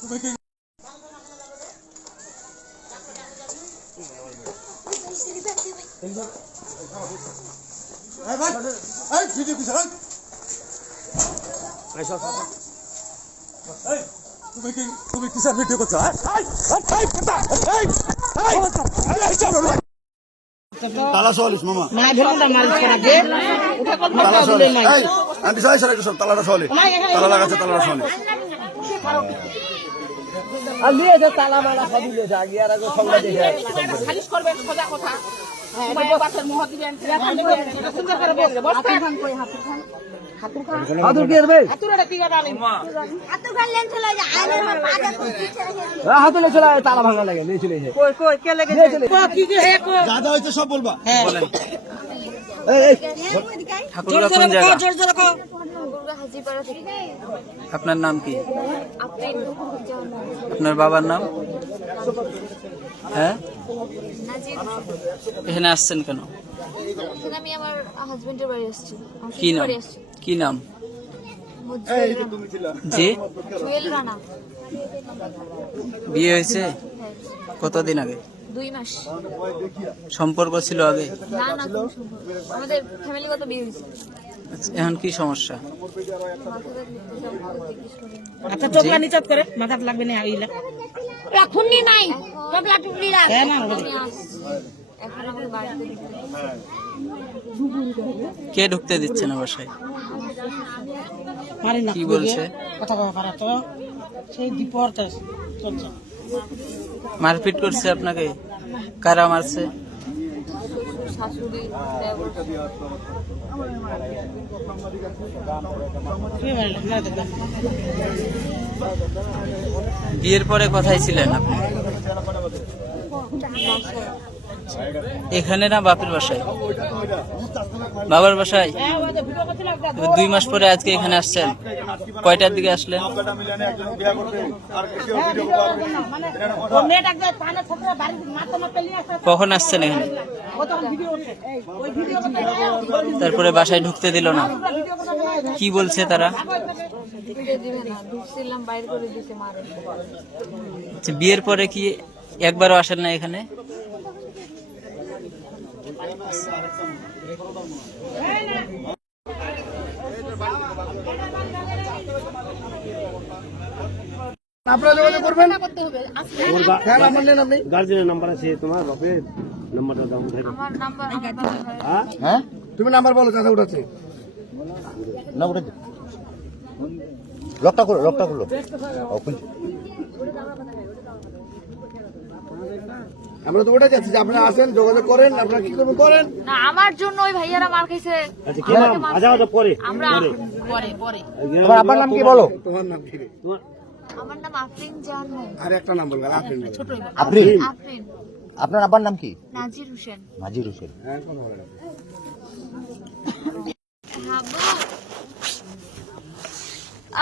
তুমি কিসের ভিডিও করছো? তালা চল্লিশ মামা তালা চল্লিশ আন্টি সাই সারা সব তালাটা চল্লিশ তালা লাগাচ্ছে তালাটা চল্লিশ তালা মালা সবই দিয়েছে আগে আর আগে সব দিয়েছে খালিশ করবেন সোজা কথা হাতুর কি করবে হাতুর চলে তালা ভাঙা লাগে নিয়ে চলে দাদা হয়েছে সব বলবা। আপনার নাম কি? আপনার বাবার নাম? হ্যাঁ, এখানে আসছেন কেন? আমি আমার হাজবেন্ডের বাড়ি আসছি। কি নাম? কি নাম? জি, জুয়েল রানা। বিয়ে হয়েছে কতদিন আগে? 2 মাস। সম্পর্ক ছিল আগে? না না, কোনো সম্পর্ক না। আমাদের ফ্যামিলিগত বিয়ে হয়েছে। আচ্ছা, এখন কি সমস্যা? আচ্ছা চোখলা নিচত করে মাথা লাগবে না আইলে রাখুননি নাই চোখলা টুকলি রাখ এখন আমাদের বাড়িতে কে ঢুকতে দিচ্ছে না বাসায়? মারি না কি বলছে? কথা কথা পারা তো সেই ডিপোর্টে চলছে মারপিট করছে আপনাকে? কারা মারছে? শাশুড়ি, বিয়ের পরে কোথায় ছিলেন আপনি? এখানে না বাপের বাসায়? বাবার বাসায়। 2 মাস পরে আজকে এখানে আসছেন। কয়টার দিকে আসলেন? কখন আসছেন এখানে? তারপরে বাসায় ঢুকতে দিল না? কি বলছে তারা? ঢুকছিলাম বাইরে করে দিতে মারে। আচ্ছা, বিয়ের পরে কি একবারও আসেন না এখানে? আপনারা যোগাযোগ করবেন। গার্জেনের নাম্বার আছে তোমার বাপের নাম্বারটা দাও। আমার নাম্বার হ্যাঁ, তুমি নাম্বার বলো। চাচা উঠাচ্ছে না, উঠে লকটা করো, লকটা করলো। আমরা তো ওটা যাচ্ছি যে আপনারা আসেন, যোগাযোগ করেন, আপনারা কি করবেন করেন। না, আমার জন্য ওই ভাইয়ারা মার খাইছে। আচ্ছা কি নাম? আচ্ছা পরে আমরা পরে পরে তোমার আব্বার নাম কি বলো? তোমার নাম কি রে? আমার নাম আফরিন জাহান। আর একটা নাম বলবেন। আফরিন। আফরিন। আফরিন। আপনার আব্বার নাম কি? নাজির হোসেন। নাজির হোসেন।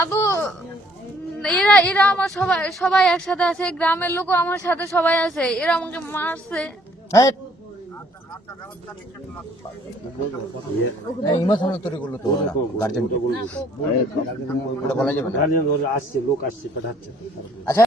আবু, এরা আমার সবাই একসাথে আছে, গ্রামের লোক আমার সাথে সবাই আছে, এরা আমাকে মারছে। হ্যাঁ, ইমোশনাল তৈরি করলো তো গার্জেন, ওটা বলা যাবে না। গার্জেন আসছে, লোক আসছে, পাঠাচ্ছে। আচ্ছা।